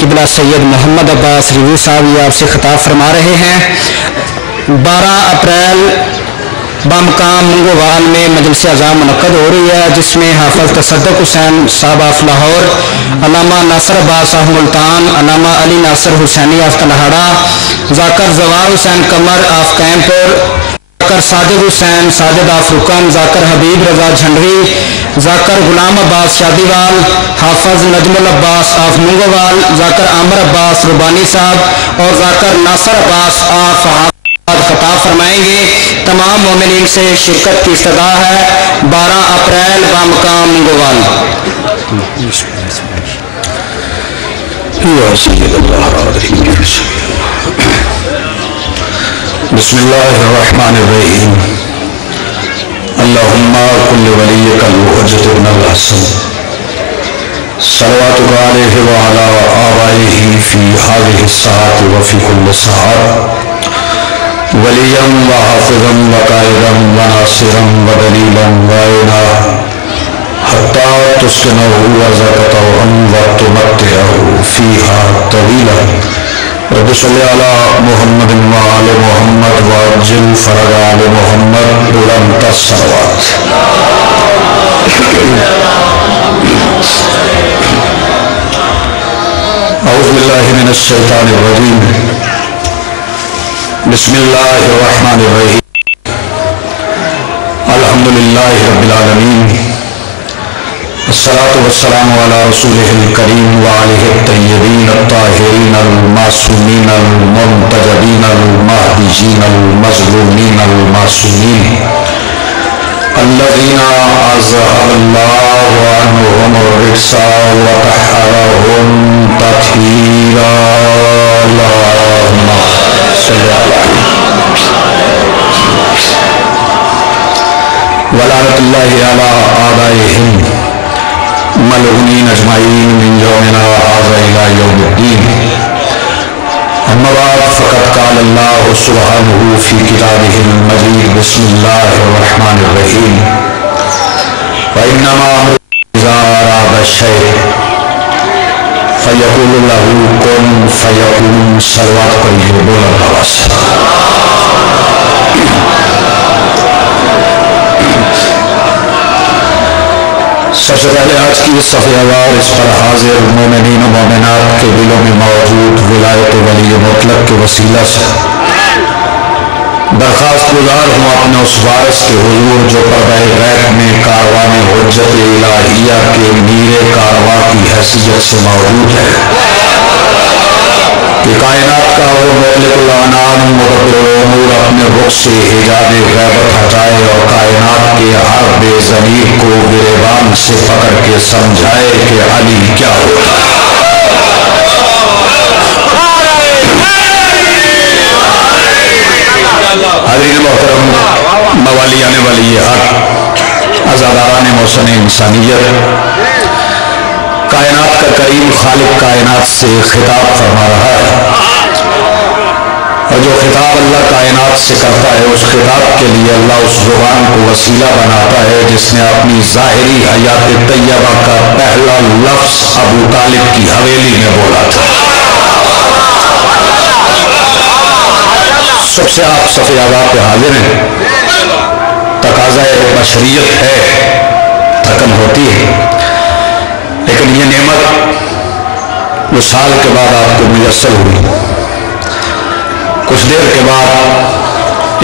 قبلہ سید محمد عباس رضوی صاحب یہ آپ سے خطاب فرما رہے ہیں۔ 12 اپریل بامقام منگووال میں مجلس اعظام منعقد ہو رہی ہے، جس میں حافظ تصدق حسین صاحب of Lahore, Allama Nasir Abbas of Multan, Allama Ali Nasir Hussaini of Talhara, Zakir Zawar Hussain Qamar of Qaimpur, Zakir Sadiq Hussain Sajid of Rukan, Zakir حبیب رضا جھنڈوی، ذاکر غلام عباس شادیوال، حافظ نجم العباس آف منگووال، ذاکر عامر عباس ربانی صاحب اور ذاکر ناصر عباس آف خطاب فرمائیں گے۔ تمام مومنین سے شرکت کی استدعا ہے۔ 12 اپریل بامقام منگووال۔ بسم اللہ الرحمن الرحیم۔ اللہم کل ولیک الحجۃ ابن الحسن صلواتک علیہ وعلی آبائہ فی ہذہ الساعۃ وفی کل ساعۃ ولیا وحافظا وقائدا وناصرا ودلیلا وعینا حتی تسکنہ ارضک طوعا وتمتعہ فیہا طویلا۔ رب صلی علی محمد وآل محمد وعجل فرج آل محمد بلند الصلوات۔ اعوذ باللہ من الشیطان الرجیم، بسم اللہ الرحمن الرحیم، الحمدللہ رب العالمین، الصلاة والسلام علی رسولہ الکریم وآلہ الطیبین الطاہرین المعصومین المنتجبین المہدیین المظلومین المعصومین الذین اذہب اللہ عنہم الرجس وطہرہم تطہیرا۔ اللہم صلی علی ولعنۃ اللہ علی آبائہم ملعونین اجمعین من یومنا ھذا الی یوم الدین۔ اما بعد فقد قال اللہ سبحانہ فی کتابہ المجید، بسم اللہ الرحمن الرحیم، وانما امرہ اذا اراد شیئا فیقول لہ کن فیکون۔ صلوات پڑھیے بلند آواز سے۔ سب سے پہلے آج کی اس صفحہ وار اس پر حاضر مومنین و مومنات کے دلوں میں موجود ولایت ولی مطلق کے وسیلہ سے درخواست گزار ہوں اپنے اس وارث کے حضور جو پردہ غیب میں کاروان حجت الہیہ کے میر کارواں کی حیثیت سے موجود ہے، کہ کائنات کا وہ مطلق العنان مدبر الامور اپنے رخ سے حجاب غیبت ہٹائے اور کائنات کے ہر بے ضمیر کو گریبان سے پکڑ کے سمجھائے کہ علی کیا ہوتا ہے۔ حضرین محترم، موالیان ولی حق، عزاداران محسن انسانیت، کائنات کا کریم خالق کائنات سے خطاب فرما رہا ہے، اور جو خطاب اللہ کائنات سے کرتا ہے اس خطاب کے لیے اللہ اس زبان کو وسیلہ بناتا ہے جس نے اپنی ظاہری حیات طیبہ کا پہلا لفظ ابو طالب کی حویلی میں بولا تھا۔ سب سے آپ صفحہ آباد پہ حاضر ہیں، تقاضۂ بشریت ہے، تھکن ہوتی ہے، لیکن یہ نعمت وہ سال کے بعد آپ کو میسر ہوئی، کچھ دیر کے بعد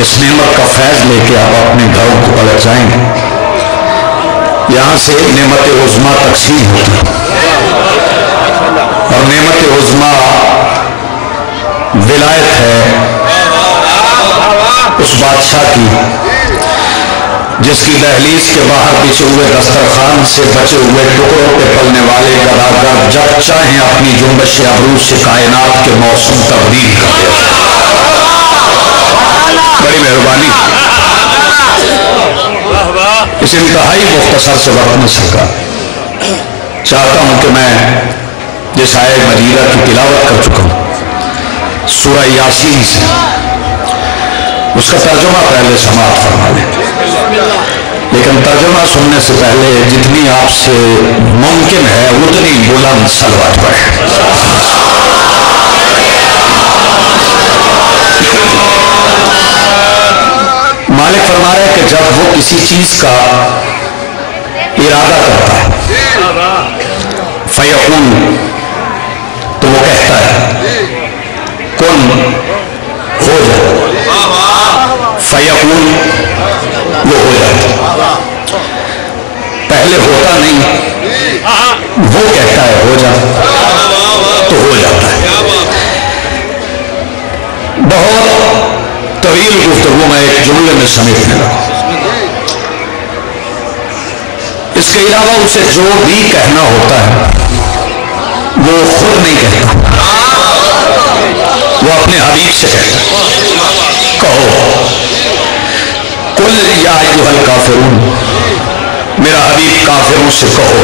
اس نعمت کا فیض لے کے آپ اپنے گھروں کو پلٹ جائیں گے۔ یہاں سے نعمت عظمیٰ تقسیم ہوتی ہے، اور نعمت عظمیٰ ولایت ہے اس بادشاہ کی جس کی دہلیز کے باہر بچھے ہوئے دسترخوان سے بچے ہوئے ٹکڑوں پہ پلنے والے گداگر جب چاہیں اپنی جنبش عروج سے کائنات کے موسم تبدیل کر دیتے ہیں۔ بڑی مہربانی، اس انتہائی مختصر سے وقت میں سکا چاہتا ہوں کہ میں جس آیت مجیدہ کی تلاوت کر چکا ہوں سورہ یاسین سے، اس کا ترجمہ پہلے سماعت فرما لیں۔ लेकिन तर्जुमा सुनने से पहले जितनी आपसे मुमकिन है उतनी बुलंद सलवात पढ़े। मालिक फरमा रहे कि जब वो किसी चीज का इरादा करता है फयकून, तो वो कहता है कुन हो जाए, फयकून वो हो जाता। पहले होता नहीं, वो कहता है हो जा, तो हो जाता है। बहुत तवील गुफ्तगू मैं एक जुमले में समेटने लगा। इसके अलावा उसे जो भी कहना होता है वो खुद नहीं कहता, वो अपने हबीब से कहता है। कहो कुल या अय्युहल काफिरून, मेरा हबीब काफिरों से कहो।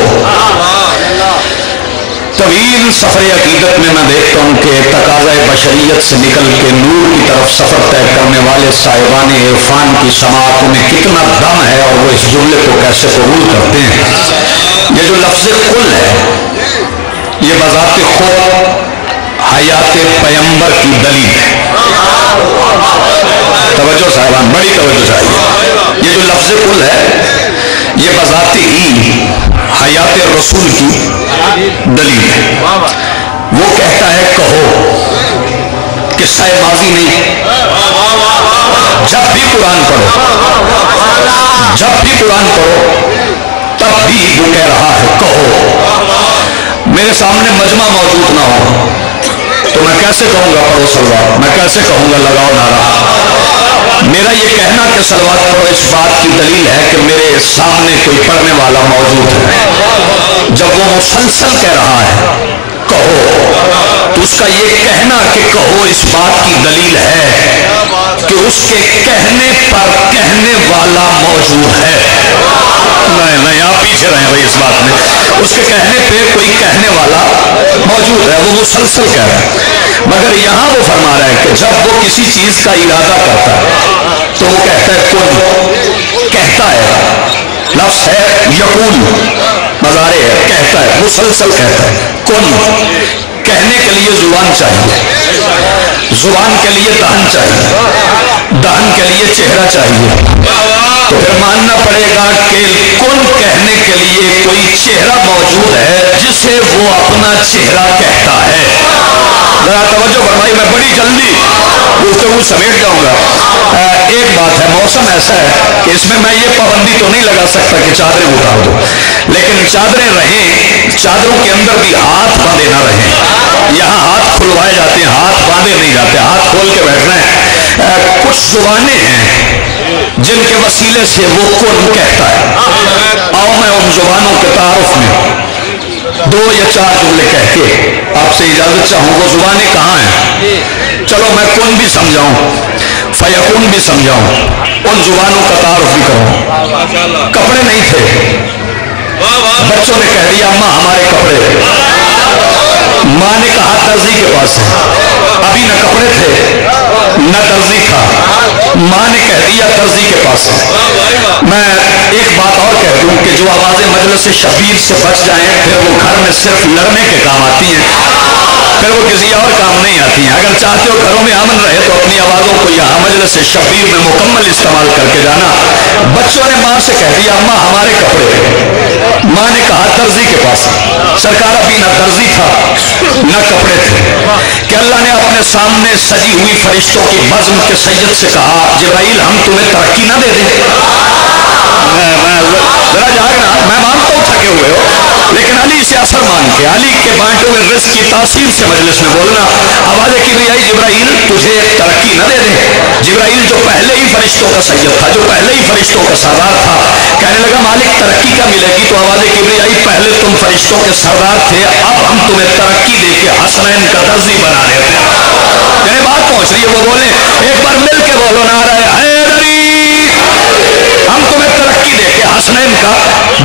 तवील सफर अकीदत में मैं देखता हूं कि तकाज़ा बशरियत से निकल के नूर की तरफ सफर तय करने वाले साहिबान इरफान की समाअत में कितना दम है और वो इस जुमले को कैसे कबूल करते हैं। ये जो लफ्ज़ कुल है ये बज़ात खुद हयात पैगंबर की दलील है। तवज्जो साहिबान, बड़ी तवज्जो चाहिए। ये जो लफ्ज़ कुल है ये बज़ात ही हयात रसूल की दलील है। वो कहता है कहो, किस्सा माजी नहीं। जब भी कुरान पढ़ो, जब भी कुरान पढ़ो तब भी वो कह रहा है कहो। मेरे सामने मजमा मौजूद ना हो तो मैं कैसे कहूंगा पढ़ो सलवात, मैं कैसे कहूंगा लगाओ नारा। मेरा ये कहना कि सलवात पढ़ो इस बात की दलील है कि मेरे सामने कोई पढ़ने वाला मौजूद है। जब वो मुसलसल कह रहा है कहो, तो उसका ये कहना कि कहो इस बात की दलील है कि उसके कहने पर कहने वाला मौजूद है। नहीं, आप पीछे रहे भाई इस बात में। उसके कहने पे कोई कहने वाला मौजूद है, वो मुसलसल कह रहा है। मगर यहां वो फरमा रहा है कि जब वो किसी चीज का इरादा करता है तो वो कहता है कुन, कहता है। लफ्ज़ है यकून, मज़ारे है, कहता है, मुसलसल कहता है। कुन, कहने के लिए जुबान चाहिए, जुबान के लिए दहन चाहिए, दहन के लिए चेहरा चाहिए। तो फिर मानना पड़ेगा कि कुन कहने के लिए कोई चेहरा मौजूद है जिसे वो अपना चेहरा कहता है। जरा तवज्जो फरमाई, मैं बड़ी जल्दी गुफ्तगू समेट जाऊंगा। एक बात है, मौसम ऐसा है कि इसमें मैं ये पाबंदी तो नहीं लगा सकता कि चादरें उतार दो, लेकिन चादरें रहें, चादरों के अंदर भी हाथ बांधे ना रहें। यहाँ हाथ खुलवाए जाते हैं, हाथ बांधे नहीं जाते, हाथ खोल के बैठना है। कुछ जुबानें हैं जिनके वसीले से वो कुन कहता है। आओ मैं उन जुबानों के तारुफ में 2 या 4 जुमले कह के आपसे इजाजत चाहूँ। वो जुबानें कहाँ हैं? चलो मैं कुन भी समझाऊं, फयकुन भी समझाऊं, उन जुबानों का तारुफ भी करूं। कपड़े नहीं थे, बच्चों ने कह दिया अम्मा हमारे कपड़े। माँ ने कहा दर्जी के पास है। अभी न कपड़े थे न दर्जी था, माँ ने कह दिया दर्जी के पास है। मैं एक बात और कह दूं कि जो आवाजें मजलिस शबीर से बच जाएं फिर वो घर में सिर्फ लड़ने के काम आती हैं, फिर वो किसी और काम नहीं आती हैं। अगर चाहते हो घरों में अमन रहे तो अपनी आवाजों को यहाँ मजलिस शबीर में मुकम्मल इस्तेमाल करके जाना। बच्चों ने माँ से कह दिया अम्मा हमारे कपड़े। माँ ने कहा दर्जी के पास। सरकार अभी न दर्जी था न कपड़े थे कि अल्लाह ने अपने सामने सजी हुई फरिश्तों की बज़्म के सैयद से कहा जिब्राइल हम तुम्हें तरक्की ना दे दें। जरा जागना, मैं मानता हूँ थके हुए हो, लेकिन अली से असर मान के अली के बांटे हुए रिज़्क़ की तासीर से मजलिस में बोलना। आवाज़ किब्रियाई जिब्राइल तुझे तरक्की न दे दे। जिब्राइल जो पहले ही फरिश्तों का सैयद था, जो पहले ही फरिश्तों का सरदार था, कहने लगा मालिक तरक्की क्या मिलेगी? तो आवाज़ किब्रियाई पहले तुम फरिश्तों के सरदार थे, अब हम तुम्हें तरक्की दे के हसनैन का दर्जी बना देते हैं। यानी बात पहुंच रही है। वो बोले एक बार मिल के बोलो नारा हैदरी, हम तुम्हें तरक्की दे के हसनैन का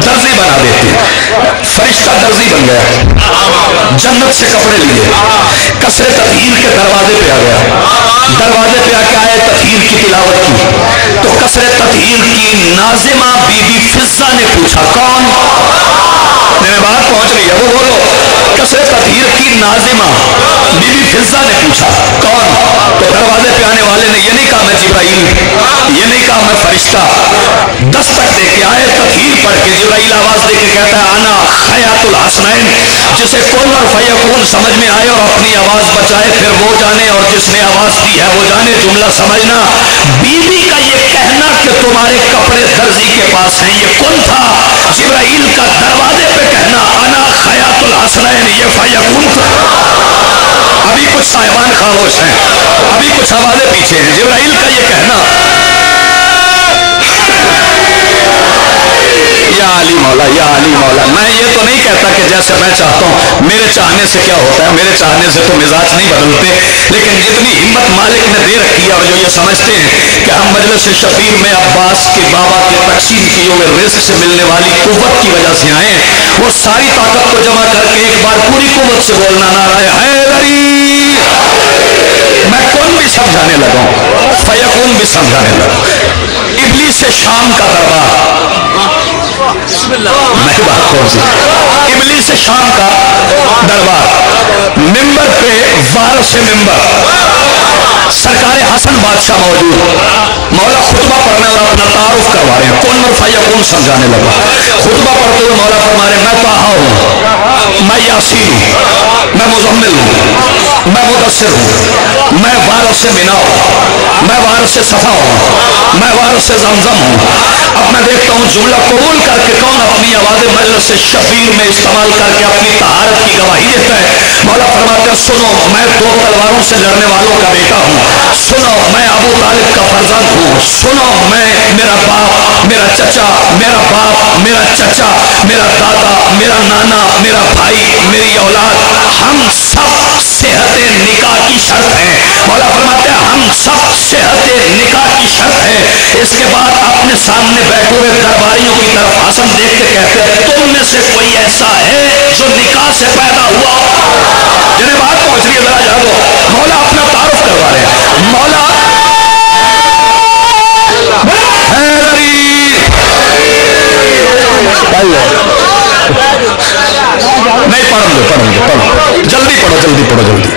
दर्जी बना देती है। फरिश्ता दर्जी बन गया, जन्नत से कपड़े लिए, कसरे ततहीर के दरवाजे पे आ गया। दरवाजे पे आके आए ततहीर की तिलावत की तो कसरे ततहीर की नाजिमा बीबी फिजा ने पूछा, कौन? मेरे बात पहुंच रही है, वो बोलो। कसरे ततहीर की नाजिमा बीबी फिजा ने पूछा, कौन? तो दरवाजे पे आने वाले ने ये नहीं कहा मैं जिब्राइल, ये नहीं कहा मैं फरिश्ता। दस्तक दे के आए, ततहीर पढ़ के जिब्राइल आवाज दे के कहता है, आना खयातुल हसनैन। जिसे कुन और फयकून समझ में आए और अपनी आवाज बचाए फिर वो जाने, और जिसने आवाज दी है वो जाने। जुमला समझना, बीबी का ये कहना कि तुम्हारे कपड़े दर्जी के पास हैं, ये कुन था। जिब्राइल का दरवाजे पे कहना आना खयातुल हसनैन, ये फयकून था। अभी कुछ साहिबान खामोश हैं, अभी कुछ आवाजें पीछे हैं। जिब्राइल का ये कहना, या अली मौला, या अली मौला। मैं ये तो नहीं कहता कि जैसे मैं चाहता हूँ, मेरे चाहने से क्या होता है, मेरे चाहने से तो मिजाज नहीं बदलते, लेकिन जितनी हिम्मत मालिक ने दे रखी है और जो ये समझते हैं कि हम मजलिस शबीर में अब्बास के बाबा के तकसीम किए हुए रिस्क से मिलने वाली कुव्वत की वजह से आए, वो सारी ताकत को जमा करके एक बार पूरी कुव्वत से बोलना नारा है हैदरी। मैं कौन भी समझाने लगा, फयकून भी समझाने लगा। इब्लीस से शाम का दरबार, नहीं बात कौन सी, इब्लीस से शाम का दरबार, मिंबर पे वारिस मिंबर सरकार हसन बादशाह मौजूद, मौला खुतबा पढ़ने और अपना तारुफ करवा रहे हैं। कौन मरफाया कौन समझाने लगा। खुतबा पढ़ते हुए मौला फरमा रहे, मैं ताहा हूँ, मैं यासीन हूँ, मैं मुजम्मिल हूँ, मैं मुदस्सिर हूँ, मैं वारिस मिना हूँ, मैं वारिस सफा हूँ, मैं वारिस जमजम हूँ। अब मैं देखता हूँ जुमला कबूल करके कौन अपनी आवाज़ मजलिस शबीर में इस्तेमाल करके अपनी तहारत की गवाही देता है। मौला फरमाते हैं, सुनो मैं दो तलवारों से लड़ने वालों का बेटा हूँ, सुनो मैं अबू तालिब का फर्जंद हूँ, सुनो मैं, मेरा बाप, मेरा चचा, मेरा बाप, मेरा चचा, मेरा दादा, मेरा नाना, मेरा भाई, मेरी औलाद, हम सब सेहत निकाह की शर्त है। मौला फरमाते हैं हम सब सेहत निकाह की शर्त है। इसके बाद अपने सामने बैठे हुए दरबारियों की तरफ हसन देख के कहते हैं, तुम में से कोई ऐसा है जो निकाह से पैदा हुआ? जिन्हें बात पहुंच रही है जरा जागो। मौला अपना तारुफ करवा रहे हैं। मौला नहीं, पढ़ो जल्दी पढ़ो, जल्दी पढ़ो, जल्दी।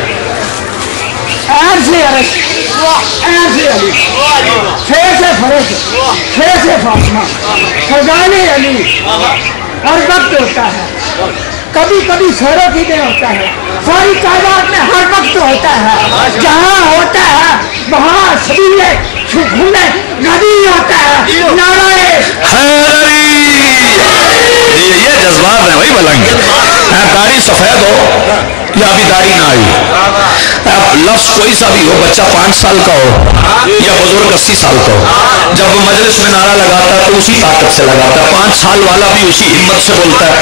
हर वक्त होता है, कभी कभी शेरों की दिन होता है, सारी कायनात में हर वक्त होता है। जहाँ होता है वहाँ सबीले घूमने नदी होता है। नाराए ये जज्बात है वही बलंग। दाढ़ी सफेद हो या अभी दाढ़ी ना आई, लफ्ज कोई सा भी हो, बच्चा 5 साल का हो या बुजुर्ग 80 साल का हो, जब वो मजलिस में नारा लगाता है तो उसी ताकत से लगाता है। 5 साल वाला भी उसी हिम्मत से बोलता है,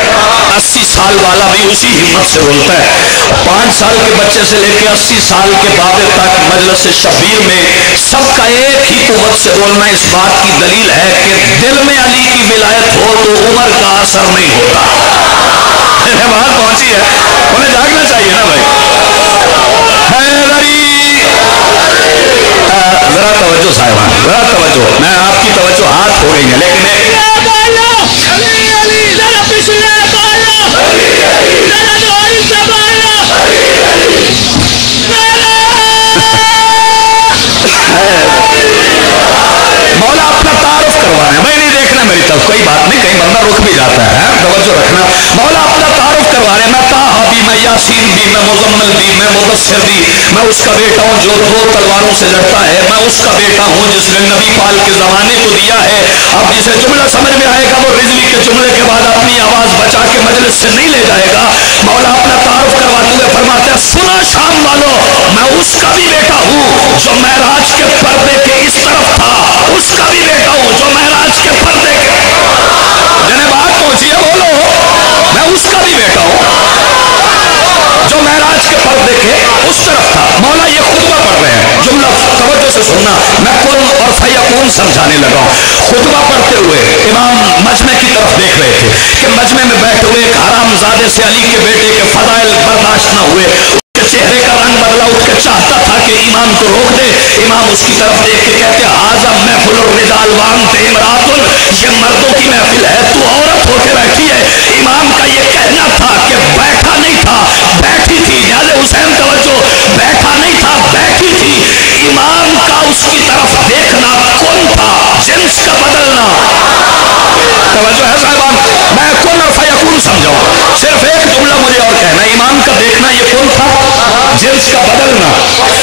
80 साल वाला भी उसी हिम्मत से बोलता है। 5 साल के बच्चे से लेकर 80 साल के बाबे तक मजलिस शबीर में सबका एक ही कुव्वत से बोलना इस बात की दलील है कि दिल में अली की विलायत हो तो उम्र का असर नहीं होता। बात पहुंची है, उन्हें जागना चाहिए ना भाई। जरा तवज्जो साहिबान, जरा तवज्जो। मैं आपकी तवज्जो हाथ हो गई है, लेकिन मौला अपना तारुफ करवा रहे हैं। भाई नहीं देखना मेरी तरफ, कोई बात नहीं, कहीं बंदा रुक भी जाता है, तवज्जो रखना। मौला अपना तारुफ करवा रहे हैं, मैं ताहा भी, मैं यासीन भी, मैं मुजम्मिल भी, मैं मुदस्सिर भी, मैं उसका बेटा हूँ जो 2 तलवारों से लड़ता है, मैं उसका बेटा हूँ जिसने नबी पाल के जमाने को दिया है। अब जिसे जुमला समझ में आएगा वो रिजवी के जुमले के बाद अपनी आवाज बचा के मजलिस से नहीं ले जाएगा। मौला अपना तारुफ करवाते हुए फरमाते हैं, सुना शाम वालों, मैं उसका भी बेटा हूँ जो महराज के पर्दे के इस तरफ था, उसका भी बेटा हूँ जो महराज के पर्दे के, जिन्हें बात पहुंची है बोलो, मैं उसका भी बेटा हूँ जो महराज के पर्दे के उस तरफ था। मौला ये खुतबा पढ़ रहे हैं, जुमला तवज्जो से सुनना। मैं कुन और फयकून समझाने लगा हूं। खुतबा पढ़ते हुए इमाम मजमे की तरफ देख रहे थे कि मजमे में बैठे हुए एक हरामजादे से अली के बेटे के फदाइल बर्दाश्त न हुए, उसके चेहरे का रंग बदला, उठ के चाहता था कि इमाम को रोक दे। इमाम उसकी तरफ देख के कहते हाज़ा महफिलुर रिजाल व अंत इमरातुन, ये मर्दों की महफिल है, तू औरत होके बैठी है। इमाम का ये कहना था कि बैठा नहीं था, बैठी थी। न्याज़े हुसैन तवज्जो, बैठा नहीं था, बैठी थी। इमाम का उसकी तरफ देखना कौन था? जिन्स का बदलना। तवज्जो है साहिबान, मैं कौन और फयकून समझाऊं, सिर्फ एक जुमला मुझे और कहना, इमाम का देखना ये कौन था? जिन्स का बदलना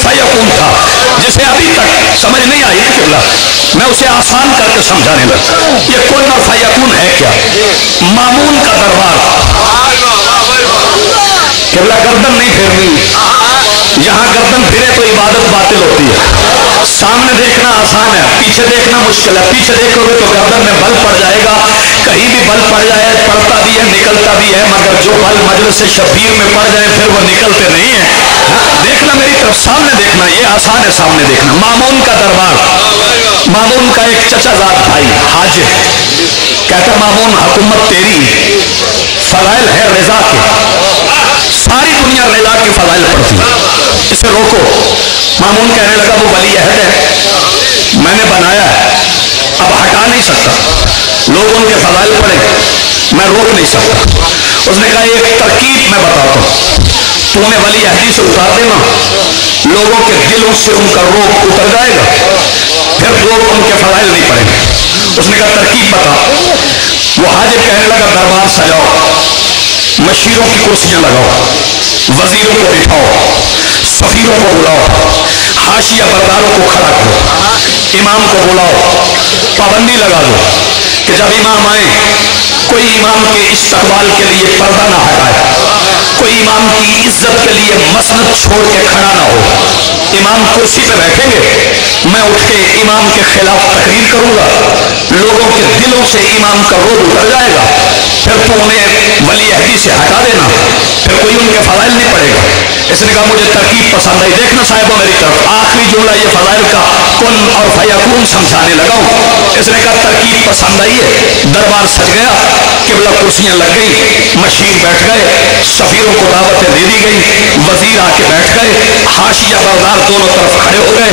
फयकून था, जिसे अभी तक समझ नहीं आई किबला, मैं उसे आसान करके समझाने लगा। ये कौन और फयकून है क्या? मामून का दरबार। किबला गर्दन नहीं फेरनी, जहां गर्दन फिरे तो इबादत बातिल होती है। सामने देखना आसान है, पीछे देखना मुश्किल है। पीछे देखोगे तो गर्दन में बल पड़ जाएगा, कहीं भी बल पड़ जाए, पड़ता भी है निकलता भी है, मगर जो बल मजलिस शबीर में पड़ जाए फिर वो निकलते नहीं है। देखना मेरी तरफ, सामने देखना, ये आसान है सामने देखना। मामून का दरबार। मामून का एक चचाजाद भाई हाजिर कहता मामून हुकूमत तेरी, फजाइल है रजा के, सारी दुनिया रजा के फजाइल पढ़ती है, इसे रोको। मामून कहने लगा वो वली अहद है, मैंने बनाया है, अब हटा नहीं सकता, लोग उनके फजाइल पढ़े, मैं रोक नहीं सकता। उसने कहा एक तरकीब मैं बताता हूँ, तूने वली अहदी से उतार देना, लोगों के दिलों से उनका रोग उतर जाएगा, फिर लोग उनके फजाइल नहीं पढ़ेंगे। उसने कहा तरकीब बता। वो हाजिर कहने लगा दरबार सजाओ, मशीरों की कुर्सियां लगाओ, वजीरों को बिठाओ, सफीरों को बुलाओ, हाशिया बरदारों को खड़ा करो, इमाम को बुलाओ, पाबंदी लगा दो कि जब इमाम आए कोई इमाम के इस्तकबाल के लिए पर्दा ना हटाए, कोई इमाम की इज्जत के लिए मसनद छोड़ के खड़ा ना हो। इमाम कुर्सी पे बैठेंगे, मैं उठ के इमाम के खिलाफ तकरीर करूंगा, लोगों के दिलों से इमाम का रोग उतर जाएगा, फिर तो उन्हें वली अहदी से हटा देना, फिर कोई उनके फजाइल नहीं पड़ेगा। इसने कहा मुझे तरकीब पसंद आई। देखना साहिबो मेरी तरफ, आखिरी जुमला ये फजाइल का कुन और फयकून समझाने लगा हूं। इसने कहा तरकीब पसंद आई है, दरबार सज गया, किबला कुर्सियां लग गई, मशीर बैठ गए, सफीरों को दावतें दे दी गई, वजीर आके बैठ गए, हाशिया बरदार दोनों तरफ खड़े हो गए।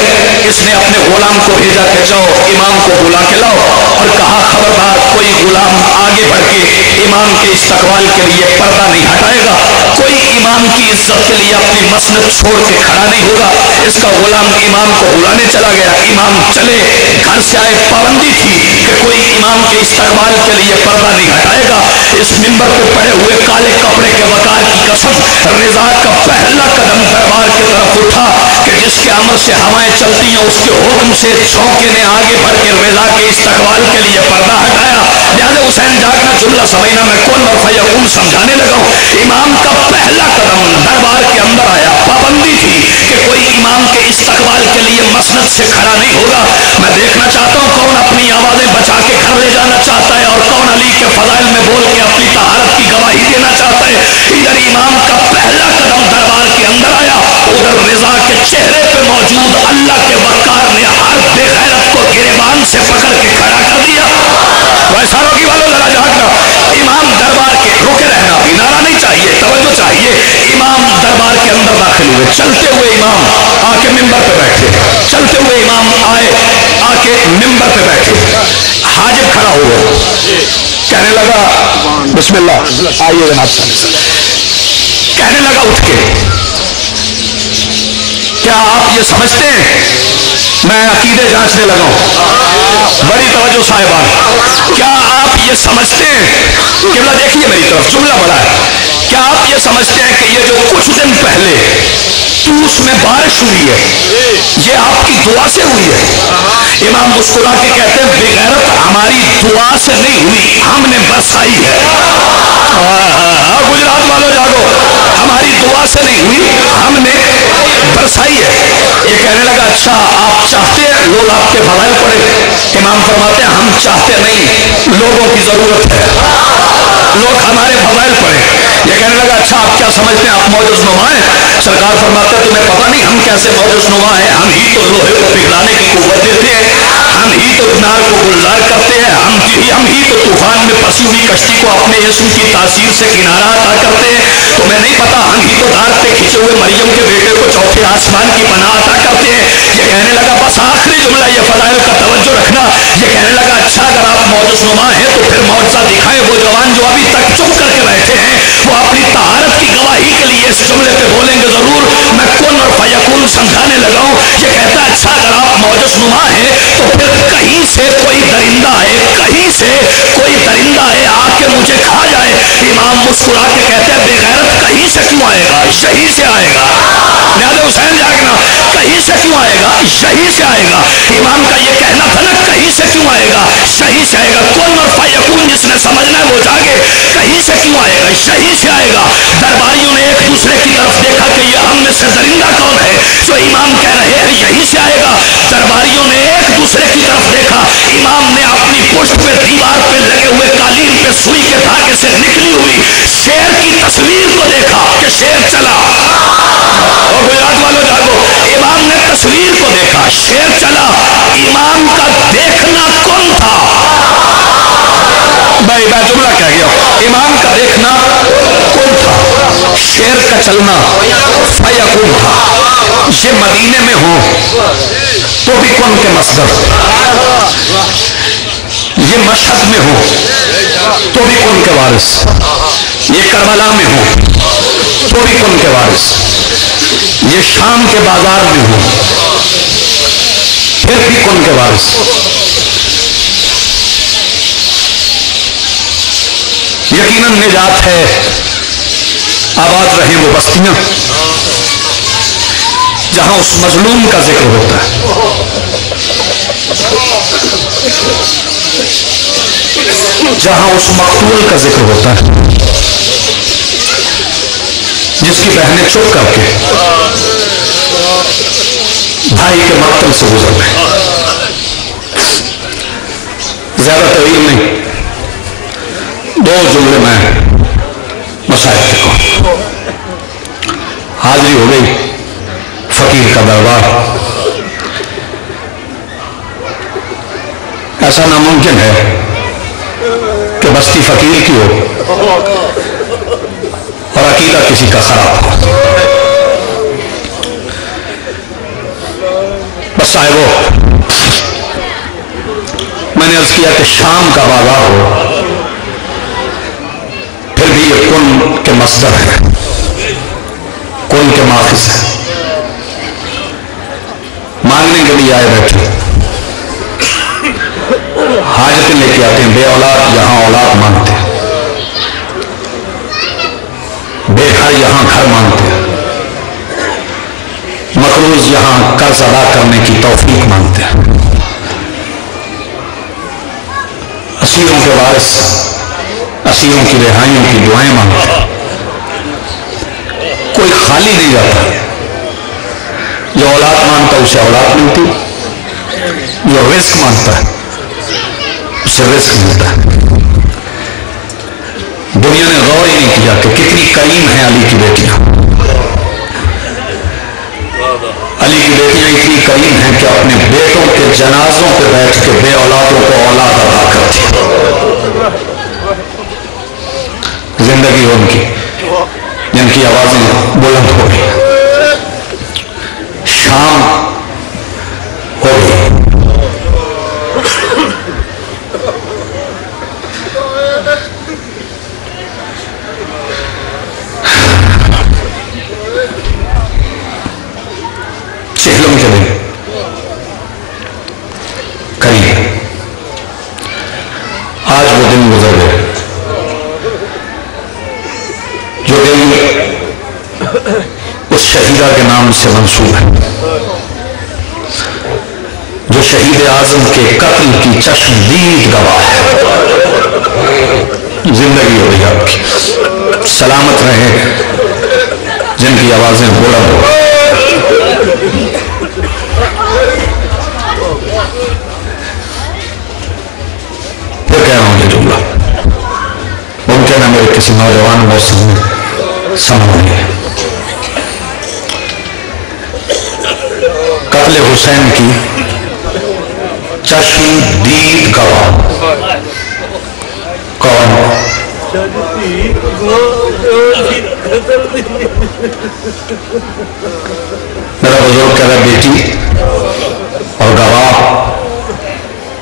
इसने अपने गुलाम को भेजा कि जाओ इमाम को बुला के लाओ, और कहा खबरदार कोई गुलाम आगे बढ़ के इमाम के इस्तकबाल के लिए पर्दा नहीं हटाएगा, कोई इमाम की इज्जत के लिए अपनी मसनद छोड़ के खड़ा नहीं होगा। इसका गुलाम इमाम को बुलाने चला गया, इमाम चले, घर से आए, पाबंदी थी कि कोई इमाम के इस्तकबाल के लिए पर्दा नहीं हटाएगा। इस मिंबर पे पड़े हुए काले कपड़े के वकार की कसम, रिजा का पहला कदम दरबार की तरफ उठा कि जिसके अमर से हवाएं चलती हैं, उसके हुक्म से चौके ने आगे बढ़ के रिजा के इस्तकबाल के लिए पर्दा हटाया। न्याज़े हुसैन जागना जुमला समझना, मैं कौन और फयकून समझाने लगा हूं। इमाम का पहला कदम दरबार के अंदर आया, पाबंदी थी कि कोई इमाम के इस्तकबाल के लिए मसनद से खड़ा नहीं होगा। मैं देखना चाहता हूं कौन अपनी आवाजें बचा के घर ले जाना चाहता है और कौन अली के फजाइल में बोल के अपनी तहारत की गवाही देना चाहता है। इधर इमाम का पहला कदम दरबार के अंदर आया, उधर रिजा के चेहरे पे मौजूद अल्लाह के वकार ने हर बेगैरत को गिरेबान से पकड़ के खड़ा कर दिया। वैसा रोकी वालों जरा जागना, इमाम दरबार के, रुके रहना, नारा नहीं चाहिए, तवज्जो चाहिए। इमाम दरबार के अंदर दाखिल हुए, चलते हुए इमाम आके मिंबर पे बैठे, चलते हुए इमाम आए, आके मिंबर पे बैठे। हाजिब खड़ा हुआ, कहने लगा बिस्मिल्लाह, आइए जनाब साहब। कहने लगा उठ के, क्या आप ये समझते हैं मैं अकीदे जांचने लगा हूं, बड़ी तवज्जो साहिबान, क्या आप ये समझते हैं, किबला देखिए मेरी तरफ, जुमला बड़ा है, क्या आप ये समझते हैं कि ये जो कुछ दिन पहले तूस में बारिश हुई है, ये आपकी दुआ से हुई है? इमाम मुस्कुरा के कहते हैं बेगैरत हमारी दुआ से नहीं हुई, हमने बरसाई है। गुजरात वालों जागो, हमारी दुआ से नहीं हुई, हमने बरसाई है। ये कहने लगा अच्छा आप चाहते हैं लोग आपके फजाइल पढ़े? इमाम फरमाते हैं हम चाहते नहीं, लोगों की जरूरत है, लोग हमारे फजाइल पढ़े। ये कहने लगा अच्छा आप क्या समझते हैं आप मौजूद नुमा हैं? सरकार फरमाते हैं तुम्हें पता नहीं हम कैसे मौजूद नुमा हैं, हम ही तो लोहे को पिघलाने की कुव्वत देते हैं, हम ही तो नार को गुलजार करते हैं, हम ही तो तूफान में पसीना फंसी हुई कश्ती को अपने यीशु की तासीर से किनारा अता करते हैं। तुम्हें नहीं पता हम ही तो दार पे खिंचे हुए मरियम के बेटे को चौथे आसमान की पनाह अता करते हैं। ये कहने लगा, बस आखिरी जुमला ये फजाइल का तवज्जो रखना, ये कहने लगा अच्छा अगर आप मौजूदनुमा हैं तो फिर मौजज़ा दिखाएं। वो जवान जो अभी तक चुप करके बैठे हैं वो अपनी तहारत की गवाही के लिए इस जुमले पे बोलेंगे जरूर। मैं कुन और फयकुन समझाने लगा हूं। ये कहता है अच्छा अगर आप मौजूदनुमा हैं तो फिर कहीं से कोई दरिंदा है, कहीं से कोई दरिंदा है आके मुझे खा जाए। इमाम मुस्कुरा के कहते हैं बेगैरत कहीं से क्यों आएगा, यहीं से आएगा। न्याज़ हुसैन जागना, कहीं से क्यों आएगा, यहीं से आएगा। इमाम का ये कहना था ना कहीं से क्यों आएगा, यहीं से आएगा। कुन और फयकुन जिसने समझना है वो जागे, कहीं से क्यों आएगा, यहीं से आएगा। दरबारियों ने एक दूसरे की तरफ देखा कि ये हम में से दरिंदा कौन है जो इमाम कह रहे हैं यहीं से आएगा। दरबारियों ने एक दूसरे की तरफ देखा। इमाम ने अपनी पुष्ट पे दीवार पे लगे हुए कालीन पे सुई के धागे से निकली हुई शेर की तस्वीर को देखा कि शेर चला। और गुजरात वालों जागो, इमाम ने तस्वीर को देखा, शेर चला। इमाम का देखना कौन था? भाई मैं जुमला कह गया, इमाम का देखना कौन था? शेर का चलना फयकुन था। ये मदीने में हो तो भी कौन के मसदर, ये मशहद में हो तो भी कौन के वारिस, ये करबला में हो तो भी कौन के वारिस, ये शाम के बाजार में हो फिर भी कौन के वारिस। यकीनन निजात है, आबाद रहे वो बस्तियां जहां उस मजलूम का जिक्र होता है, जहां उस मकतूल का जिक्र होता है, जिसकी बहनें चुप करके भाई के मकतल से गुजर गए। ज्यादा तवील नहीं, दो जुमले में मसाइल के कहूं। हाजिरी हो गई फकीर का दरबार। ऐसा नामुमकिन है कि बस्ती फकीर की हो और अकीदा किसी का खराब हो। बस साहिबो, मैंने अर्ज किया कि शाम का बाजार हो फिर भी ये कुन के मसदर है, कुन के माखिज है। मांगने के लिए आए बैठे, हाजतें लेके आते हैं। बे औलाद यहां औलाद मांगते हैं, बेघर यहां घर मांगते हैं, मकरूज यहां कर्ज अदा करने की तौफीक मांगते हैं, असीरों के वारिस असीरों की रिहाइयों की दुआएं मांगते हैं। कोई खाली नहीं जाता। जो औलाद मांगता है उसे औलाद मिलती, जो रिस्क मांगता है उसे रिस्क मिलता है। दुनिया ने गौर ही नहीं किया कि कितनी करीम है अली की बेटियां। अली की बेटियां इतनी करीम हैं कि अपने बेटों के जनाजों पे बैठ के बे औलादों को औलाद अदा करती। जिंदगी उनकी जिनकी आवाजें बुलंद हो गई, शाम हो गई। चेहलम के दिन करीब आज वो दिन गुजर गए जो दिन उस शहीदा के नाम से मंसूब है, जो शहीद आजम के कत्ल की चश्मदीद गवाह है। जिंदगी हो गई आपकी, सलामत रहे जिनकी आवाजें बुलंद हो। फिर कह रहा हूं ये जुमला मुमकिन है मेरे किसी नौजवान मौसम में समझ नहीं है। कत्ल हुसैन की चश्मदीद गवाह कौन? میرا بزرگ کہہ رہا بیٹی اور گواہ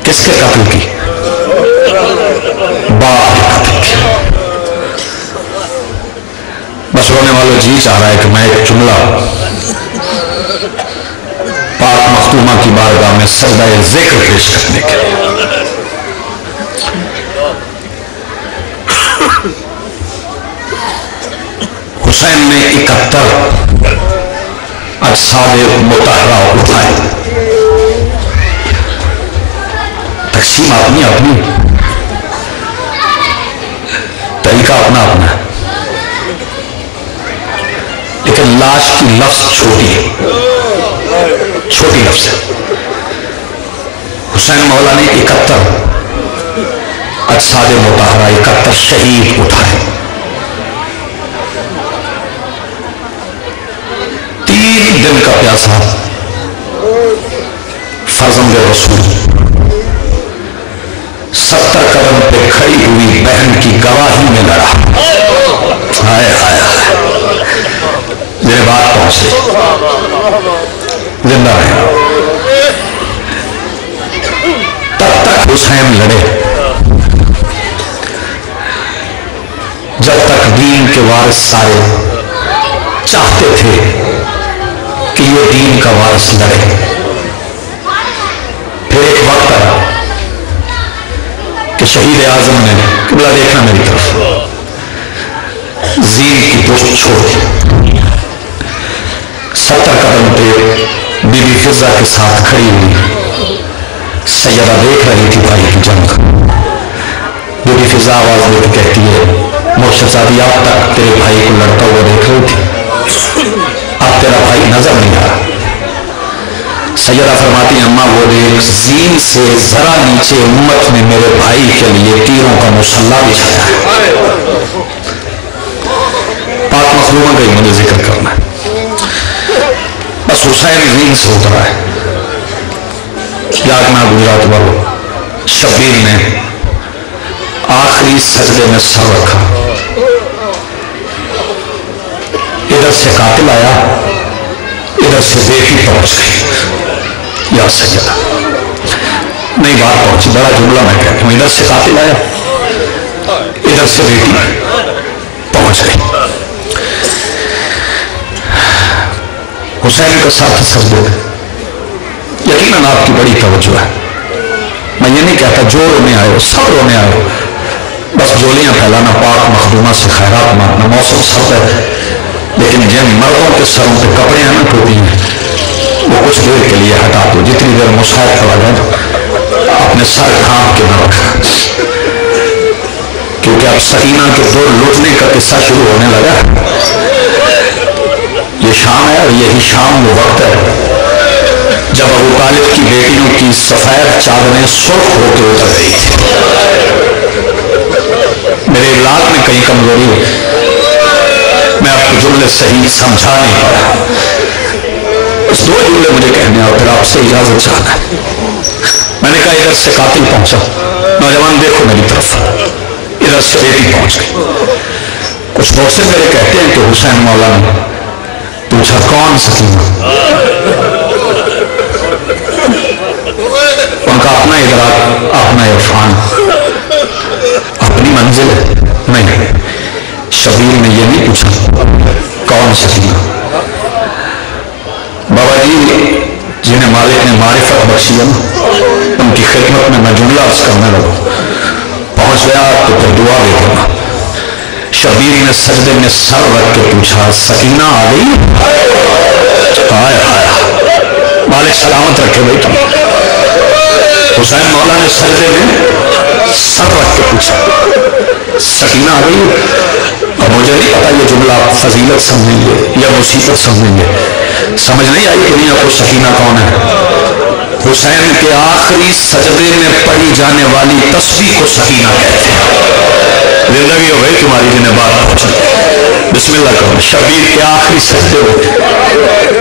کس کے قتل کی؟ باپ کے قتل کی۔ بس رونے والوں جی چاہ رہا ہے کہ میں ایک جملہ پاک مختومہ کی بارگاہ میں سجدہ ذکر پیش کرنے کے لیے۔ حسین نے 71 اجساد مطہرہ اٹھائے، تقسیم اپنی اپنی، طریقہ اپنا اپنا ہے، لیکن لاش کی لفظ چھوٹی ہے، چھوٹی لفظ ہے۔ حسین مولا نے 71 اجساد مطہرہ، 71 شہید اٹھائے۔ 3 دن کا پیاسا فرزند رسول 70 قدم پہ کھڑی ہوئی بہن کی گواہی میں لڑا۔ ہائے ہائے ہائے، یہ بات پہنچی، زندہ رہے۔ تب تک حسین لڑے جب تک دین کے وارث سارے چاہتے تھے کہ یہ دین کا وارث لڑے۔ پھر ایک وقت آیا کہ شہید اعظم نے، قبلہ دیکھنا میری طرف، زین کی پشت چھوڑ دی، 70 قدم پہ بی بی فضہ کے ساتھ کھڑی ہوئی سیدہ دیکھ رہی تھی بھائی کی جنگ۔ بی بی فضہ آواز دے کے کہتی ہے مرشد صاحب اب تک تیرے بھائی کو لڑتا ہوا دیکھ رہی تھی، اب تیرا بھائی نظر نہیں آ رہا۔ سیدہ فرماتی اماں وہ دیکھ زین سے ذرا نیچے امت نے میرے بھائی کے لیے تیروں کا مسلح بچھایا ہے۔ پاک مخلوقوں کا ہی مجھے ذکر کرنا ہے۔ بس حسین زین سے اترا ہے، یاد نہ گجرات والوں، شبیر نے آخری سجدے میں سر رکھا، ادھر سے قاتل آیا، ادھر سے بیٹی پہنچ گئی۔ یا سیدہ نہیں بات پہنچی، بڑا جملہ میں کہتا ہوں، ادھر سے قاتل آیا، ادھر سے بیٹی پہنچ گئی۔ حسین کا ساتھ سجدے میں یقیناً آپ کی بڑی توجہ ہے۔ میں یہ نہیں کہتا جو رونے آئے ہو، سب رونے آئے ہو، بس جولیاں پھیلانا، پاک مخدومہ سے خیرات مانگنا، موسم سرد ہے، لیکن جن مردوں کے سروں پہ کپڑے ہیں نا، ٹوپی ہیں، وہ کچھ دیر کے لیے ہٹا دو، جتنی دیر مشاہد کھڑا جائے اپنے سر ڈھانپ کے نہ رکھا، کیونکہ اب سکینہ کے دور لوٹنے کا قصہ شروع ہونے لگا۔ یہ شام ہے اور یہی شام وہ وقت ہے جب ابو طالب کی بیٹیوں کی سفید چادریں سرخ ہو کے اتر گئی تھی۔ میرے ابلاغ میں کئی کمزوری ہے، میں آپ کو جملے صحیح سمجھا نہیں پایا، بس 2 جملے مجھے کہنے اور پھر آپ سے اجازت چاہنا ہے۔ میں نے کہا ادھر سے قاتل پہنچا، نوجوان دیکھو میری طرف، ادھر سے بیٹی پہنچ گئی۔ کچھ محسن میرے کہتے ہیں کہ حسین مولا نے پوچھا کون سکینہ؟ ان کا اپنا ادراک، اپنا عرفان، اپنی منزل نہیں۔ شبیر نے یہ نہیں پوچھا کون سکینہ؟ بابا جی جنہیں مالک نے معرفت بخشی ہے ان کی خدمت میں میں جملہ عرض کرنے لگا، پہنچ گیا تو پھر دعا دے دینا۔ شبیر نے سجدے میں سر رکھ کے پوچھا سکینہ آ گئی؟ آئے آئے، مالک سلامت رکھے بیٹا۔ حسین مولا نے سجدے میں سر رکھ کے پوچھا سکینہ آ گئی؟ اور مجھے نہیں پتا یہ جملہ آپ فضیلت سمجھیں گے یا مصیبت سمجھیں گے، سمجھ نہیں آئی کہ نہیں آپ کو سکینہ کون ہے؟ حسین کے آخری سجدے میں پڑھی جانے والی تسبیح کو سکینہ کہتے ہیں۔ زندگی ہو گئی تمہاری جنہیں بات پہنچی، بسم اللہ کرو۔ شبیر کے آخری سجدے میں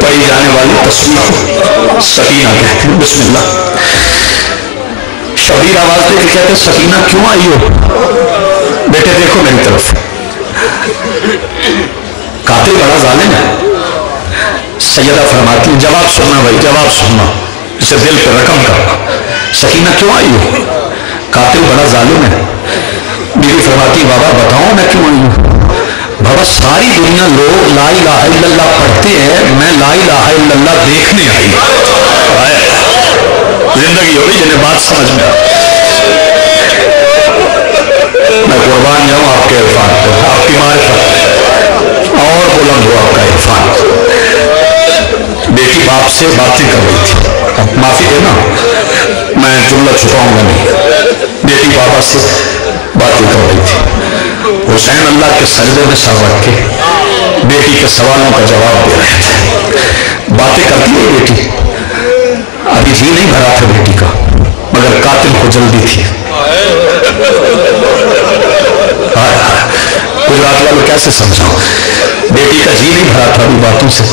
پڑھی جانے والی تسبیح کو سکینہ کہتے ہیں، بسم اللہ۔ شبیر آواز دے کے کہتے سکینہ کیوں آئی ہو؟ بیٹے बेटे देखो मेरी तरफ, कातिल बड़ा जालिम है। सैयदा फरमाती, जवाब सुनना भाई, जवाब सुनना, इसे दिल पे रकम करना। सकीना क्यों आई हो? कातिल बड़ा जालिम है। बीवी फरमाती, बाबा बताओ मैं क्यों आई हूँ? बाबा सारी दुनिया लोग ला इलाहा इल्लल्लाह पढ़ते हैं, मैं ला इलाहा इल्लल्लाह देखने आई। जिंदगी हो गई जिन्हें बात समझ में आ। मैं कुर्बान जाऊं आपके इरफान को, आपकी मारिफत और बुलंद हो आपका इरफान। बेटी बाप से बातें कर रही थी, माफी देना मैं जुमला छुपाऊंगा नहीं। बेटी बाबा से बातें कर रही थी। हुसैन अल्लाह के सजदे में सर रख के बेटी के सवालों का जवाब दे रहे थे। बातें करती है बेटी, अभी जी नहीं भरा था बेटी का, मगर कातिल को जल्दी थी। गुजरात वालों कैसे समझाओ, बेटी का जी नहीं भरा था अभी बातों से,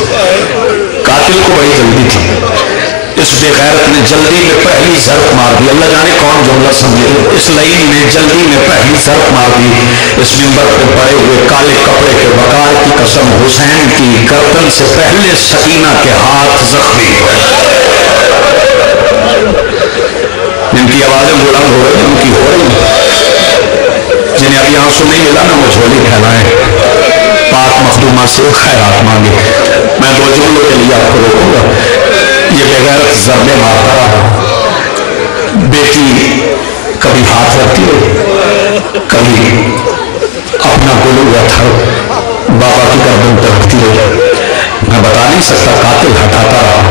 कातिल को बड़ी जल्दी थी। इस बेगैरत ने जल्दी में पहली जरब मार दी। अल्लाह जाने कौन जुमला समझे। इस लाइन ने जल्दी में पहली जरब मार दी। इस मिंबर पे पड़े हुए काले कपड़े के वकार की कसम, हुसैन की गर्दन से पहले सकीना के हाथ जख्मी हुए। जिनकी आवाजें बुलंद हो रही, उनकी हो रही, जिन्हें अभी आंसू नहीं मिला ना वो झोली फैलाए, पाक मखदूमा से खैरात मांगे। मैं दो जुमलों के लिए आपको रोकूंगा। ये बेगैरत ज़रबे मारता रहा। बेटी कभी हाथ रखती है, कभी अपना गुलूगा थर बाबा की गर्दन पर रखती है। मैं बता नहीं सकता कातिल हटाता रहा,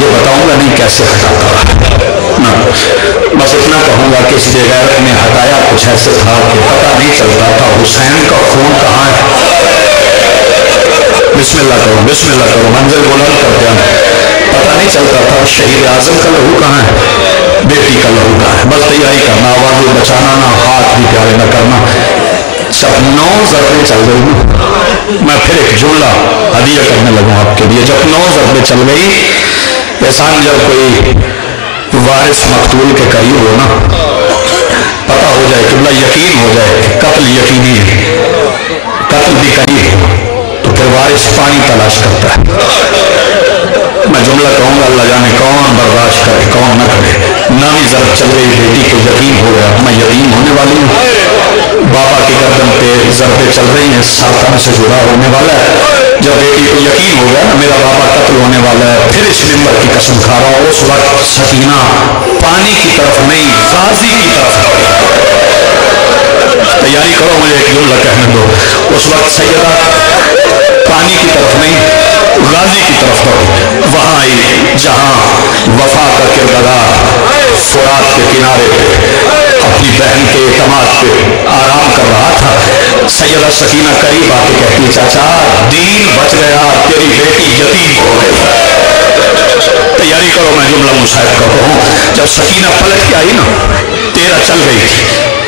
ये बताऊंगा नहीं कैसे हटाता रहा ना। बस इतना कहूंगा कि इस बेगैरत ने हटाया कुछ ऐसे था कि पता नहीं चलता था हुसैन का खून कहाँ है। बिस्मिल्लाह करो, बिस्मिल्लाह करो, मंजिल बुलंद कर दिया। पता नहीं चलता था शहीद आजम का लहू कहाँ है, बेटी का लहू कहाँ है। बस तैयारी करना, आवाज़ बचाना ना, हाथ भी प्यारे न करना। सब 9 ज़रबें चल गई। मैं फिर एक जुमला हदिया करने लगूँ आपके लिए। जब 9 ज़रबें चल गई, एहसान जब कोई वारिस मकतूल के करीब हो ना, पता हो जाए कि यकीन हो जाए कि कत्ल यकीनी है, कत्ल भी करीब हो, तो फिर वारिस पानी तलाश करता है। मैं जुमला कहूंगा, अल्लाह जाने कौन बर्दाश्त करे कौन न करे। नामी जरब चल गई, बेटी को यकीन हो गया मैं यतीम होने वाली हूँ। बाबा की गर्दन पे जरबें चल रही हैं, सातन से जुड़ा होने वाला है। जब बेटी को यकीन हो गया ना मेरा बाबा कत्ल होने वाला है, फिर इस मिंबर की कसम खा रहा हूँ, उस वक्त सकीना पानी की तरफ नहीं गाजी की तरफ दौड़ी। तैयारी करो, मुझे एक जुमला कहने दो। उस वक्त सैयदा पानी की तरफ नहीं गाजी की तरफ दौड़ी। वहां आई जहां वफा का किरदार फुरात के किनारे पे अपनी बहन के इतमाद पे आराम कर रहा था। सैयदा सकीना करीब आके कहती है, चाचा दीन बच गया, तेरी बेटी यतीम हो गई। तैयारी करो, मैं जुमला मुशाहिद कर रहा हूँ। जब सकीना पलट के आई ना, 13 चल गई थी,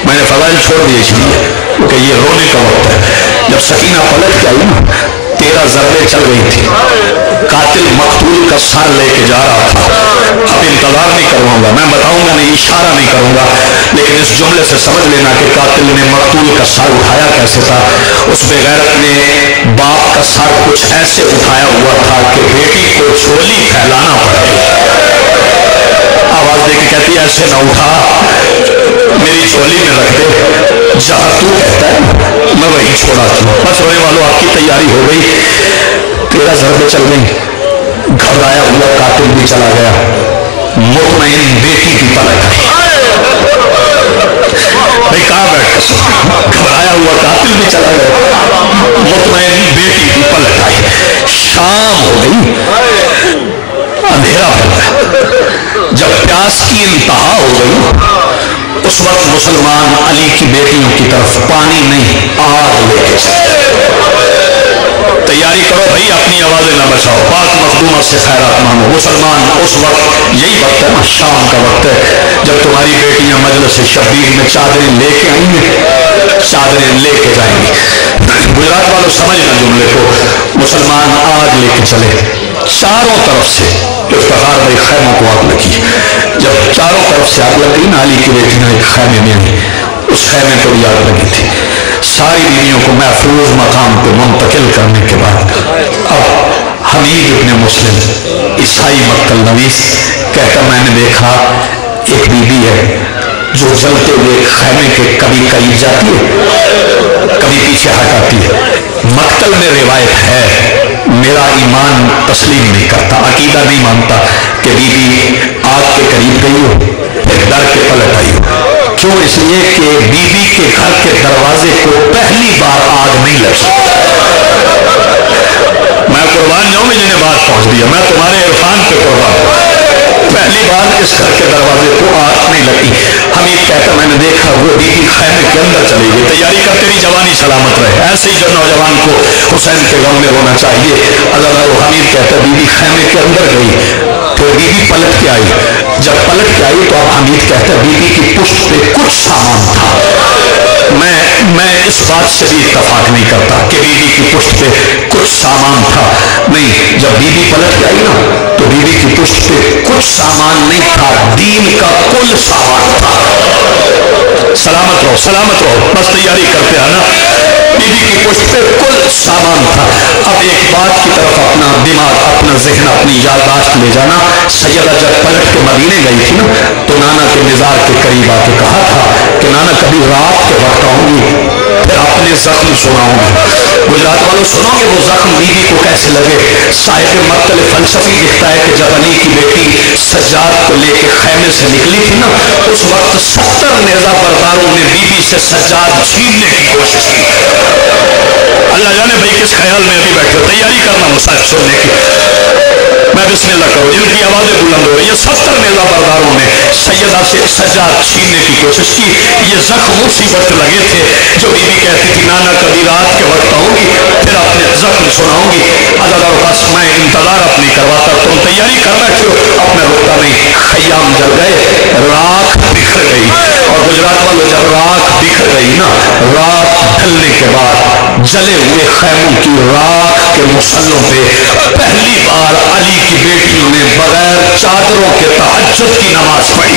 मैंने फवाइल छोड़ दिए इसलिए क्योंकि ये रोने का वक्त है। जब सकीना पलट के आई ना, 13 ज़रबें चल गई थी। कातिल मकतूल का सर लेके जा रहा था। अब इंतजार नहीं करवाऊंगा, मैं बताऊंगा नहीं, इशारा नहीं करूंगा, लेकिन इस जुमले से समझ लेना कि कातिल ने मकतूल का सर उठाया कैसे था। उस बेगैरत ने बाप का सर कुछ ऐसे उठाया हुआ था कि बेटी को झोली फैलाना पड़े। आवाज देके कहती है, ऐसे ना उठा, मेरी झोली में रख दे, जहां तू कहता है मैं वही छोड़ा था। बस रोने वालों आपकी तैयारी हो गई। 13 ज़रबें चल गई। घबराया हुआ कातिल भी चला गया, मुतमईन बेटी भी पलट गई। भाई कहाँ बैठ, घबराया हुआ कातिल भी चला गया, मुतमईन बेटी भी पलट आई। शाम हो गई, अंधेरा हो गया। जब प्यास की इंतहा हो गई, उस वक्त मुसलमान अली की बेटियों की तरफ पानी नहीं आग लेके चले। तैयारी करो भाई, अपनी आवाजें ना बचाओ, पाक मखदूमा से खैरात मांगो। मुसलमान उस वक्त, यही वक्त है ना, शाम का वक्त है, जब तुम्हारी बेटियां मजलिस शबीर में चादरें लेके आएंगी, चादरें लेके जाएंगी। गुजरात वालों समझना जुमले को, मुसलमान आग लेके चले, चारों तरफ से इफ्तिखार भाई खैमों को आग लगी। जब चारों तरफ से आग लगी ना, अली की बेटियां एक खैमे में आई, उस खैमे को भी आग लगी थी। सारी बीवियों को महफूज मकाम पे मुंतकिल करने के बाद अब हमीद इब्ने मुस्लिम ईसाई मक्तल नवीस कहता मैंने देखा एक बीबी है जो जलते हुए खैमे के कभी करीब जाती है कभी पीछे हटाती है। मक्तल में रिवायत है, मेरा ईमान तस्लीम नहीं करता, अकीदा नहीं मानता कि बीबी आग के करीब गई हो फिर डर के पलट आई हो। क्यों? इसलिए कि बीबी के घर के दरवाजे को पहली बार आग नहीं लगी। मैं कुर्बान जाऊं जिन्हें बात पहुंच दिया, मैं तुम्हारे इरफान पे कुर्बान। पहली बार इस घर के दरवाजे को आग नहीं लगी। हमीद कहता मैंने देखा वो बीबी खैमे के अंदर चली गई। तैयारी कर, तेरी जवानी सलामत रहे। ऐसे ही जो नौजवान को हुसैन के गाँव में होना चाहिए। अगर हमीद कहता बीबी खैमे के अंदर गई तो बीबी पलट के आई। जब पलट के आई तो अब हमीद कहता बीबी की पुष्ट पे कुछ सामान था। मैं इस बात से भी इत्तफाक नहीं करता कि बीबी की पुष्ट पे कुछ सामान था। नहीं, जब बीबी पलट के आई ना तो बीबी की पुष्ट पे कुछ सामान नहीं था, दीन का कुल सामान था। सलामत रहो, बस तैयारी करते आना। बीबी की पुष्ट पे कुल सामान था। अब एक बात की तरफ अपना दिमाग, अपना जहन, अपनी याददाश्त ले जाना। सैयदा जब पलट के मदीने गई थी ना तो नाना के निज़ार के करीब आके कहा था कि नाना कभी रात के वक्त आऊंगी फिर अपने जख्म सुनाऊंगी। गुजरात वालों सुनोगे वो जख्म बीबी को कैसे लगे। साहिब मक्तल फलसफी लिखता है कि जब अली की बेटी सज्जाद को लेके खैमे से निकली थी ना उस वक्त 70 नेज़ा बरदारों ने बीबी से सज्जाद छीनने की कोशिश की। अल्लाह जाने भाई किस ख्याल में अभी बैठे, तैयारी करना मुसाहिब सुनने की। मैं बिस्मिल्लाह करूँ, जिनकी आवाज़ें बुलंद हो रही है। 70 नेज़ा बरदारों ने सैयदा से सज्जाद छीनने की कोशिश की। ये जख्म उसी वक्त लगे थे जो बीबी कहती थी नाना कभी रात के वक्त आऊंगी फिर अपने जख्म सुनाऊंगी। अल्लाह बस मैं इंतजार अपनी करवाता, तुम तैयारी कर बैठे हो, अब मैं रुकता नहीं। खयाम जल गए, राख बिखर गई। और गुजरात वालों जब राख बिखर गई ना, रात ढलने के बाद जले हुए खैमों की राख के मुसल्लों पे पहली बार अली की बेटियों ने बगैर चादरों के तहज्जुद की नमाज पढ़ी।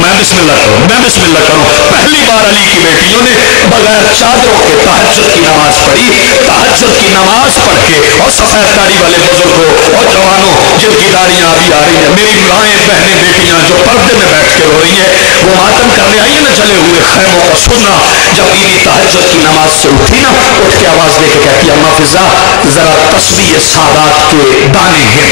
मैं बिस्मिल्लाह करूं। पहली बार अली की बेटियों ने बगैर चादरों के तहज्जुद की नमाज पढ़ी। तहज्जुद की नमाज पढ़ के और सफेद दाढ़ी वाले बुजुर्गों और जवानों जिनकी दाढ़ियां अभी आ रही हैं, मेरी माएँ बहनें बेटियां जो पर्दे में बैठ के रो रही है, वो मातम करने आई है ना जले हुए खैमों को सुनना। जब बीवी तहज्जुद की नमाज से उठी ना, उठ के आवाज दे के कहती अम्मा फिजा जरा तस्बीह सादात के दाने गिन।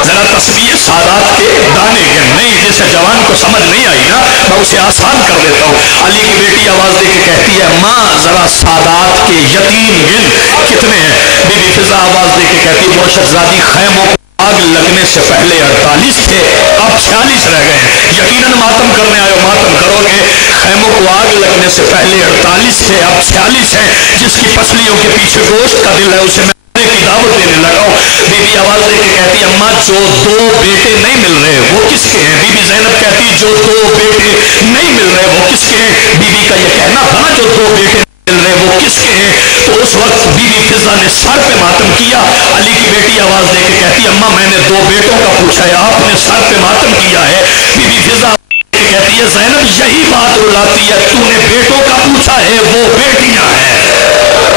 जरा तस्बीह सादात के दाने गिन। नहीं, जिसे जवान को समझ नहीं आई ना मैं उसे आसान कर देता हूँ। अली की बेटी आवाज दे के कहती है माँ जरा सादात के यतीम गिन कितने हैं। बीबी फिजा आवाज दे के कहती है मुर्शदजादी खैमों आग लगने से पहले 48 थे, अब 46 रह गए हैं। यकीनन मातम करने आए हो, मातम करोगे। खैमों को आग लगने से पहले 48 थे, अब 46 हैं। जिसकी पसलियों के पीछे गोश्त का दिल है उसे मैं की दावत देने लगा हूं। बीबी आवाज दे के कहती अम्मा जो 2 बेटे नहीं मिल रहे वो किसके हैं। बीबी ज़ैनब कहती जो 2 बेटे नहीं मिल रहे वो किसके हैं। बीबी का ये कहना था ना जो 2 बेटे मिल रहे वो किसके हैं। तो उस वक्त बीबी फिजा ने सर पे मातम किया। अली की बेटी आवाज दे के कहती अम्मा मैंने 2 बेटों का पूछा है, आपने सर पे मातम किया है। बीबी फिजा कहती है ज़ैनब यही बात रुलाती है, तूने बेटों का पूछा है वो बेटियां हैं।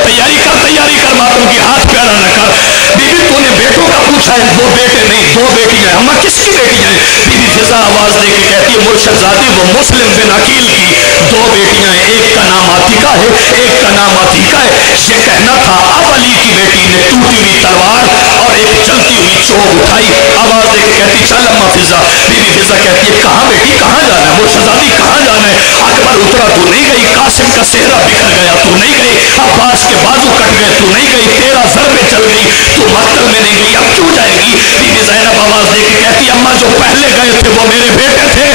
तैयारी कर मातम की, हाथ प्यारा न कर। बीबी तूने बेटों का पूछा है वो बेटे नहीं 2 बेटियां हैं। अम्मा किसकी बेटियां हैं। बीबी फिजा आवाज दे के कहती है मुर्शदजादी वो मुस्लिम बिन अकील की 2 बेटियां हैं, एक का नाम आतिका है एक का नाम अतीका है। ये कहना था। अब अली की बेटी ने टूटी हुई तलवार और एक चलती हुई चोग उठाई। आवाज दे के कहती चल अम्मा फिजा। बीबी फिजा कहती है कहाँ बेटी कहाँ जाना है। मुर्शदजादी कहाँ जाना है। अकबर उतरा तू नहीं गई, कासिम का सेहरा बिखर गया तू नहीं गई, अब्बास के बाजू कट गए तू नहीं गई, 13 ज़रबे चल गई तू मक्तल में नहीं गई, अब क्यों जाएगी। बीबी ज़ैनब आवाज दे के कहती अम्मा जो पहले गए थे वो मेरे बेटे थे,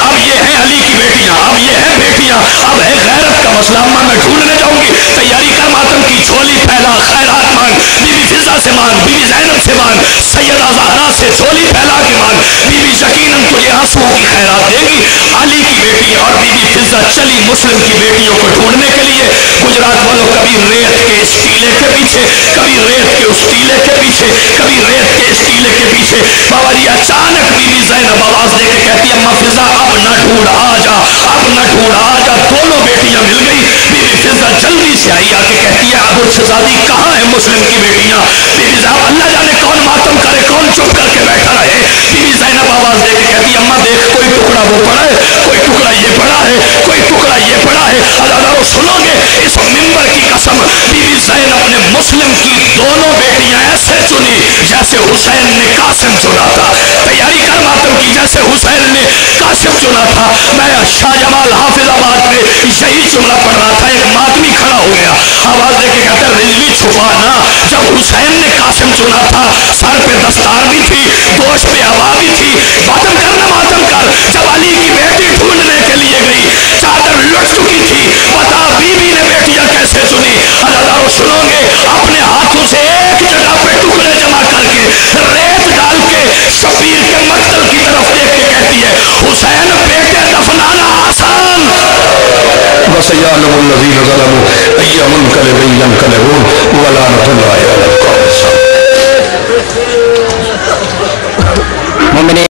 अब ये हैं अली की बेटियां, अब ये हैं बेटियां, अब है गैरत का मसला। अम्मा मैं ढूंढने जाऊंगी। तैयारी कर मातम की, झोली फैला, खैरात मांग। बीबी फिजा से मांग, बीबी ज़ैनब से मांग, सैयदा ज़हरा से झोली फैला के मांग। बीबी यकीनन तुझे आंसुओं की खैरात देगी। अली की बेटी और बीबी फिजा फिजा चली मुस्लिम की बेटियों को ढूंढने के लिए। गुजरात वालों कभी रेत के इस टीले के पीछे, कभी रेत के उस टीले के पीछे, कभी रेत के इस टीले के पीछे। बाबा जी अचानक बीबी ज़ैनब आवाज दे के कहती है अम्मा फिजा अब न ढूंढ आ जा, अब न ढूंढ आ जा। दोनों बेटियां मिल गई। बीबी फिजा जल्दी से आई आके कहती है अब शहजादी कहाँ है मुस्लिम की बेटियां? बीबी साहब अल्लाह जाने कौन मातम करे, कौन चुप करके बैठा रहे। बीबी ज़ैनब आवाज दे के कहती है अम्मा देख कोई टुकड़ा वो पड़ा है, कोई टुकड़ा ये पड़ा है, कोई टुकड़ा ये पड़ा है। अदादारो सुनोगे इस मिंबर की कसम, बीबी ज़ैनब ने मुस्लिम की दोनों बेटियां ऐसे चुनी जैसे हुसैन ने कासिम चुना था। तैयारी कर मातम की, जैसे हुसैन ने कासिम चुना था। मैं शाहजमाल हाफिजाबाद में यही जुमला पढ़ रहा था, एक मातमी खड़ा हो गया, आवाज देके कहता रिजवी छुपाना। जब हुसैन ने कासिम चुना था सर पे दस्तार भी थी, दोष पे हवा भी थी। मातम करना मातम कर। जब अली की बेटी ढूंढने के लिए गई चादर लुट चुकी थी। बता बीबी ने बेटियां कैसे चुनी? अल्लाह सुनोगे अपने हाथों से एक जगह पे टुकड़े जमा करके रेत डाल के शबीर के मक्तल की तरफ देख के कहती है हुसैन बेटे दफनाना आसान। बस यालमुल्लज़ीन ज़लमू अय्यमुन कलबन यनकलबून वलानतुल्लाहि अलैहि।